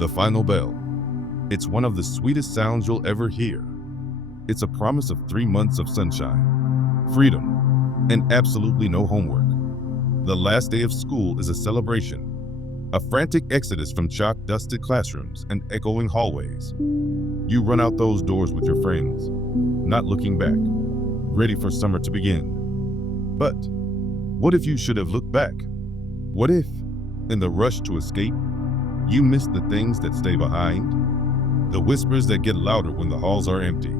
The final bell. It's one of the sweetest sounds you'll ever hear. It's a promise of 3 months of sunshine, freedom, and absolutely no homework. The last day of school is a celebration, a frantic exodus from chalk-dusted classrooms and echoing hallways. You run out those doors with your friends, not looking back, ready for summer to begin. But what if you should have looked back? What if, in the rush to escape, you missed the things that stay behind? The whispers that get louder when the halls are empty.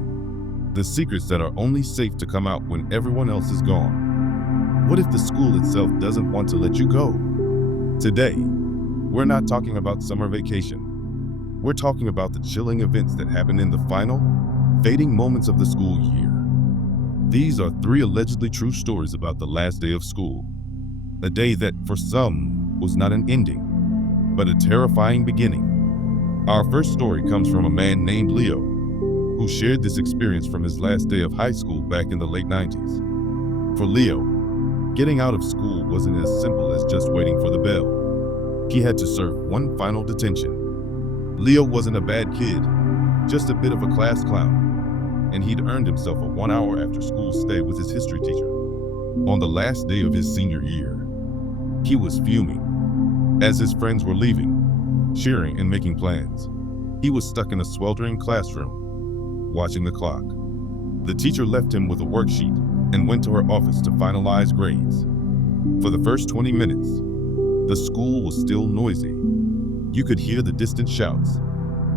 The secrets that are only safe to come out when everyone else is gone. What if the school itself doesn't want to let you go? Today, we're not talking about summer vacation. We're talking about the chilling events that happen in the final, fading moments of the school year. These are 3 allegedly true stories about the last day of school. A day that, for some, was not an ending, but a terrifying beginning. Our first story comes from a man named Leo, who shared this experience from his last day of high school back in the late 90s. For Leo, getting out of school wasn't as simple as just waiting for the bell. He had to serve one final detention. Leo wasn't a bad kid, just a bit of a class clown, and he'd earned himself a 1-hour after-school stay with his history teacher. On the last day of his senior year, he was fuming. As his friends were leaving, cheering and making plans, he was stuck in a sweltering classroom, watching the clock. The teacher left him with a worksheet and went to her office to finalize grades. For the first 20 minutes, the school was still noisy. You could hear the distant shouts,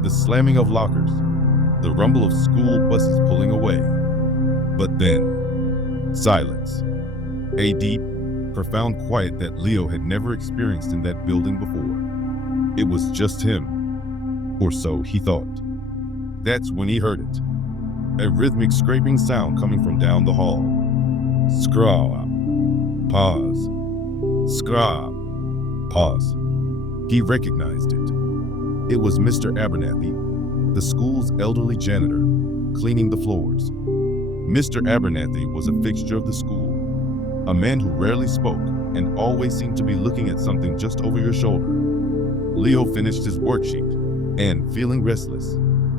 the slamming of lockers, the rumble of school buses pulling away. But then, silence. A deep, profound quiet that Leo had never experienced in that building before. It was just him, or so he thought. That's when he heard it. A rhythmic scraping sound coming from down the hall. Scrap. Pause. Scrap. Pause. He recognized it. It was Mr. Abernathy, the school's elderly janitor, cleaning the floors. Mr. Abernathy was a fixture of the school, a man who rarely spoke and always seemed to be looking at something just over your shoulder. Leo finished his worksheet and, feeling restless,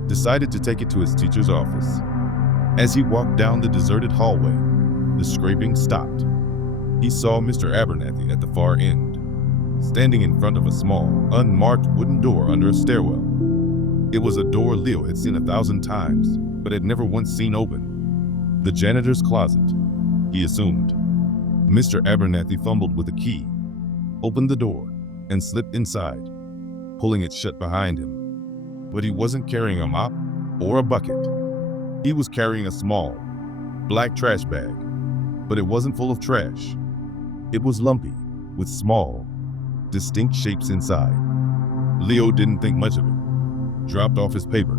decided to take it to his teacher's office. As he walked down the deserted hallway, the scraping stopped. He saw Mr. Abernathy at the far end, standing in front of a small, unmarked wooden door under a stairwell. It was a door Leo had seen 1,000 times, but had never once seen open. The janitor's closet, he assumed. Mr. Abernathy fumbled with a key, opened the door, and slipped inside, pulling it shut behind him. But he wasn't carrying a mop or a bucket. He was carrying a small, black trash bag, but it wasn't full of trash. It was lumpy, with small, distinct shapes inside. Leo didn't think much of it, dropped off his paper,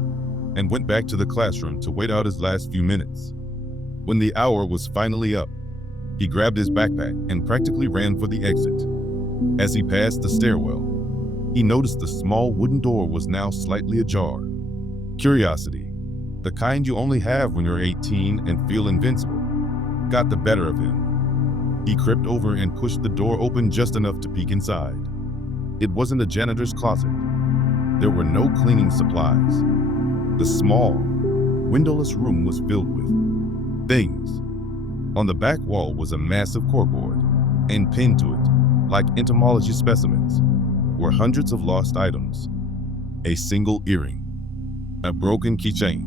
and went back to the classroom to wait out his last few minutes. When the hour was finally up, he grabbed his backpack and practically ran for the exit. As he passed the stairwell, he noticed the small wooden door was now slightly ajar. Curiosity, the kind you only have when you're 18 and feel invincible, got the better of him. He crept over and pushed the door open just enough to peek inside. It wasn't a janitor's closet. There were no cleaning supplies. The small, windowless room was filled with things. On the back wall was a massive corkboard, and pinned to it, like entomology specimens, were hundreds of lost items. A single earring, a broken keychain,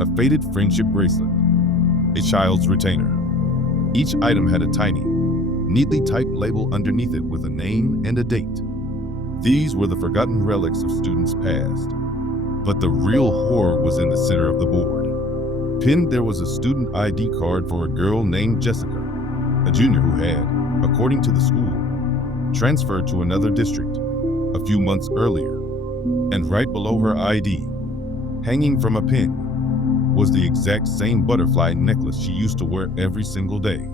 a faded friendship bracelet, a child's retainer. Each item had a tiny, neatly typed label underneath it with a name and a date. These were the forgotten relics of students past. But the real horror was in the center of the board. Pinned there was a student ID card for a girl named Jessica, a junior who had, according to the school, transferred to another district a few months earlier. And right below her ID, hanging from a pin, was the exact same butterfly necklace she used to wear every single day.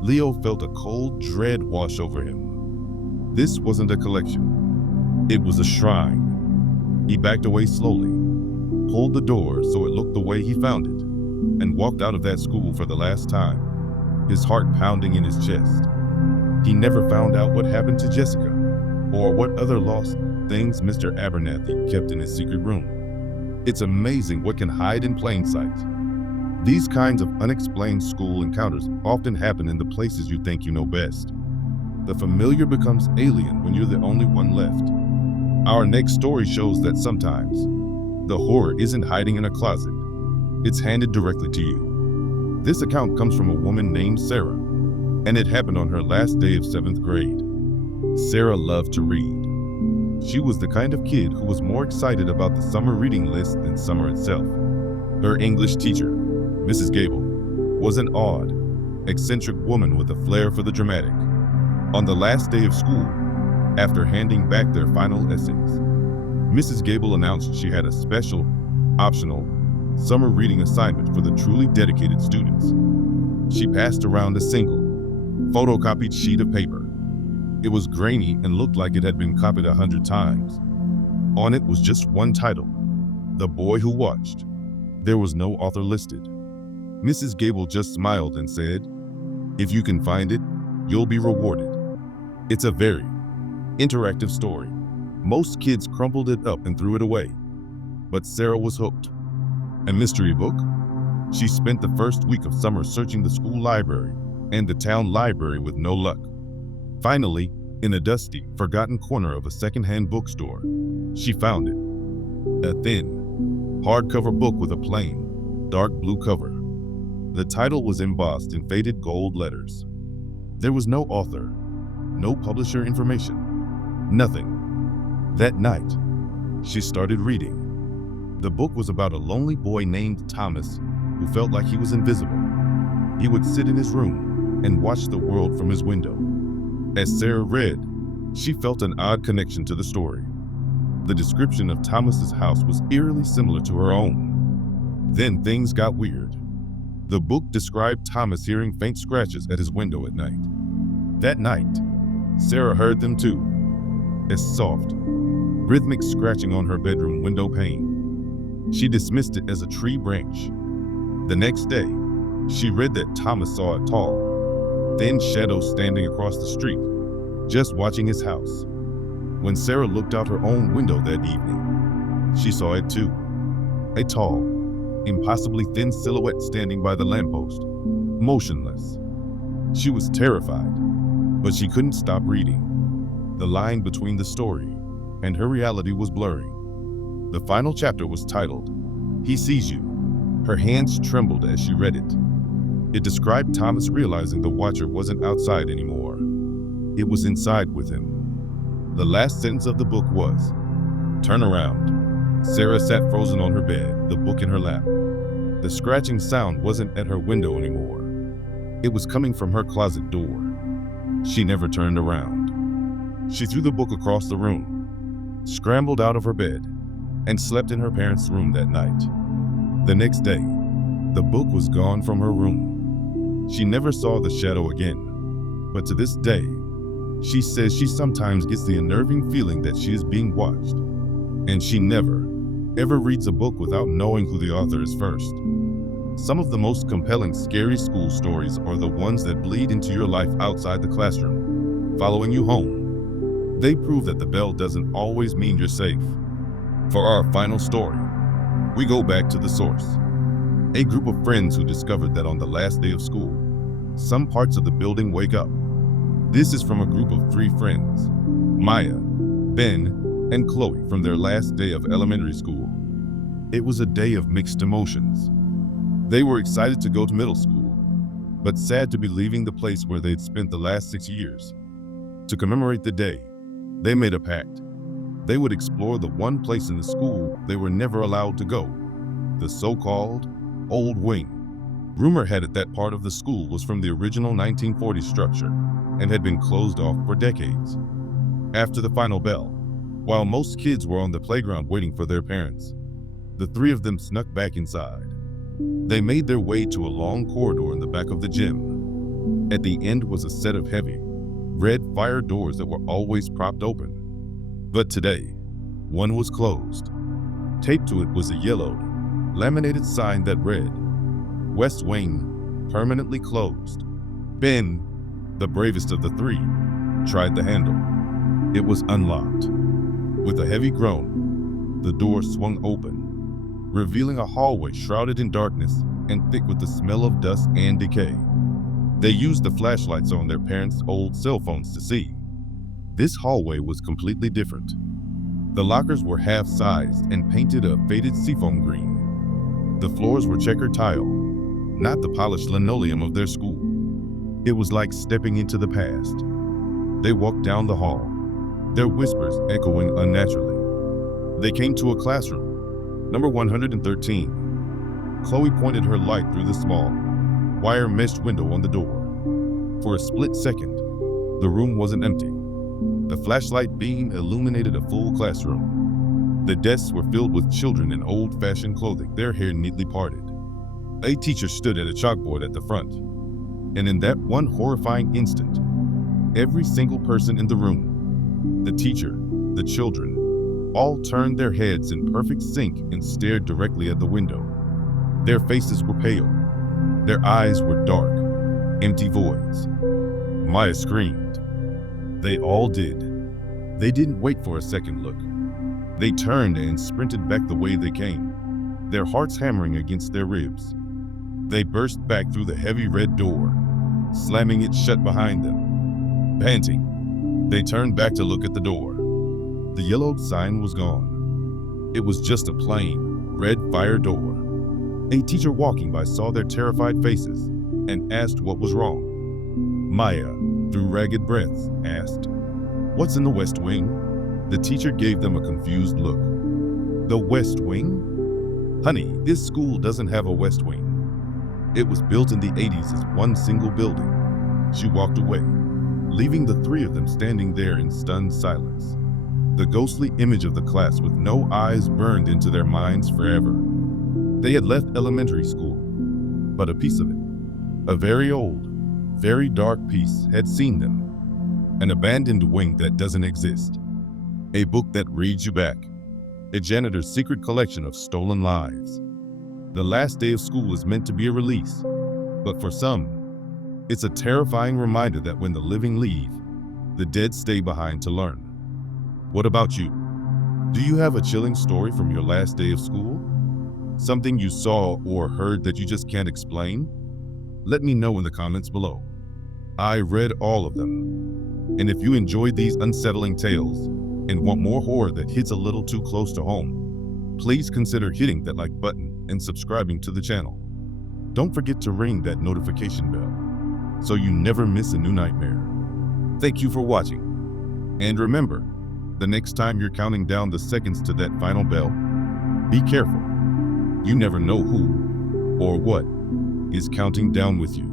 Leo felt a cold dread wash over him. This wasn't a collection. It was a shrine. He backed away slowly, pulled the door so it looked the way he found it, and walked out of that school for the last time, his heart pounding in his chest. He never found out what happened to Jessica, Or what other lost things Mr. Abernathy kept in his secret room? It's amazing what can hide in plain sight. These kinds of unexplained school encounters often happen in the places you think you know best. The familiar becomes alien when you're the only one left. Our next story shows that sometimes the horror isn't hiding in a closet. It's handed directly to you. This account comes from a woman named Sarah, and it happened on her last day of 7th grade. Sarah loved to read. She was the kind of kid who was more excited about the summer reading list than summer itself. Her English teacher, Mrs. Gable, was an odd, eccentric woman with a flair for the dramatic. On the last day of school, after handing back their final essays, Mrs. Gable announced she had a special, optional, summer reading assignment for the truly dedicated students. She passed around a single, photocopied sheet of paper. It was grainy and looked like it had been copied 100 times. On it was just one title, The Boy Who Watched. There was no author listed. Mrs. Gable just smiled and said, "If you can find it, you'll be rewarded." It's a very interactive story. Most kids crumpled it up and threw it away, but Sarah was hooked. A mystery book? She spent the first week of summer searching the school library and the town library with no luck. Finally, in a dusty, forgotten corner of a second-hand bookstore, she found it. A thin, hardcover book with a plain, dark blue cover. The title was embossed in faded gold letters. There was no author, no publisher information, nothing. That night, she started reading. The book was about a lonely boy named Thomas who felt like he was invisible. He would sit in his room and watch the world from his window. As Sarah read, she felt an odd connection to the story. The description of Thomas's house was eerily similar to her own. Then things got weird. The book described Thomas hearing faint scratches at his window at night. That night, Sarah heard them too. A soft, rhythmic scratching on her bedroom window pane. She dismissed it as a tree branch. The next day, she read that Thomas saw a tall, thin shadow standing across the street, just watching his house. When Sarah looked out her own window that evening, she saw it too. A tall, impossibly thin silhouette standing by the lamppost, motionless. She was terrified, but she couldn't stop reading. The line between the story and her reality was blurring. The final chapter was titled, "He Sees You." Her hands trembled as she read it. It described Thomas realizing the watcher wasn't outside anymore. It was inside with him. The last sentence of the book was, "Turn around." Sarah sat frozen on her bed, the book in her lap. The scratching sound wasn't at her window anymore. It was coming from her closet door. She never turned around. She threw the book across the room, scrambled out of her bed, and slept in her parents' room that night. The next day, the book was gone from her room. She never saw the shadow again, but to this day, she says she sometimes gets the unnerving feeling that she is being watched, and she never, ever reads a book without knowing who the author is first. Some of the most compelling scary school stories are the ones that bleed into your life outside the classroom, following you home. They prove that the bell doesn't always mean you're safe. For our final story, we go back to the source. A group of friends who discovered that on the last day of school, some parts of the building wake up. This is from a group of 3 friends, Maya, Ben, and Chloe, from their last day of elementary school. It was a day of mixed emotions. They were excited to go to middle school, but sad to be leaving the place where they'd spent the last 6 years. To commemorate the day, they made a pact. They would explore the one place in the school they were never allowed to go, the so-called Old Wing. Rumor had it that part of the school was from the original 1940s structure and had been closed off for decades. After the final bell, while most kids were on the playground waiting for their parents, the 3 of them snuck back inside. They made their way to a long corridor in the back of the gym. At the end was a set of heavy, red fire doors that were always propped open. But today, one was closed. Taped to it was a yellowed, laminated sign that read, "West Wing, permanently closed." Ben, the bravest of the 3, tried the handle. It was unlocked. With a heavy groan, the door swung open, revealing a hallway shrouded in darkness and thick with the smell of dust and decay. They used the flashlights on their parents' old cell phones to see. This hallway was completely different. The lockers were half-sized and painted a faded seafoam green. The floors were checkered tile, not the polished linoleum of their school. It was like stepping into the past. They walked down the hall, their whispers echoing unnaturally. They came to a classroom, number 113. Chloe pointed her light through the small, wire-meshed window on the door. For a split second, the room wasn't empty. The flashlight beam illuminated a full classroom. The desks were filled with children in old-fashioned clothing, their hair neatly parted. A teacher stood at a chalkboard at the front. And in that one horrifying instant, every single person in the room, the teacher, the children, all turned their heads in perfect sync and stared directly at the window. Their faces were pale. Their eyes were dark, empty voids. Maya screamed. They all did. They didn't wait for a second look. They turned and sprinted back the way they came, their hearts hammering against their ribs. They burst back through the heavy red door, slamming it shut behind them. Panting, they turned back to look at the door. The yellowed sign was gone. It was just a plain, red fire door. A teacher walking by saw their terrified faces and asked what was wrong. Maya, through ragged breaths, asked, "What's in the West Wing?" The teacher gave them a confused look. "The West Wing? Honey, this school doesn't have a West Wing. It was built in the 80s as one single building." She walked away, leaving the three of them standing there in stunned silence. The ghostly image of the class with no eyes burned into their minds forever. They had left elementary school, but a piece of it, a very old, very dark piece, had seen them. An abandoned wing that doesn't exist. A book that reads you back. A janitor's secret collection of stolen lives. The last day of school is meant to be a release, but for some, it's a terrifying reminder that when the living leave, the dead stay behind to learn. What about you? Do you have a chilling story from your last day of school? Something you saw or heard that you just can't explain? Let me know in the comments below. I read all of them. And if you enjoyed these unsettling tales and want more horror that hits a little too close to home, please consider hitting that like button and subscribing to the channel. Don't forget to ring that notification bell so you never miss a new nightmare. Thank you for watching. And remember, the next time you're counting down the seconds to that final bell, be careful. You never know who or what is counting down with you.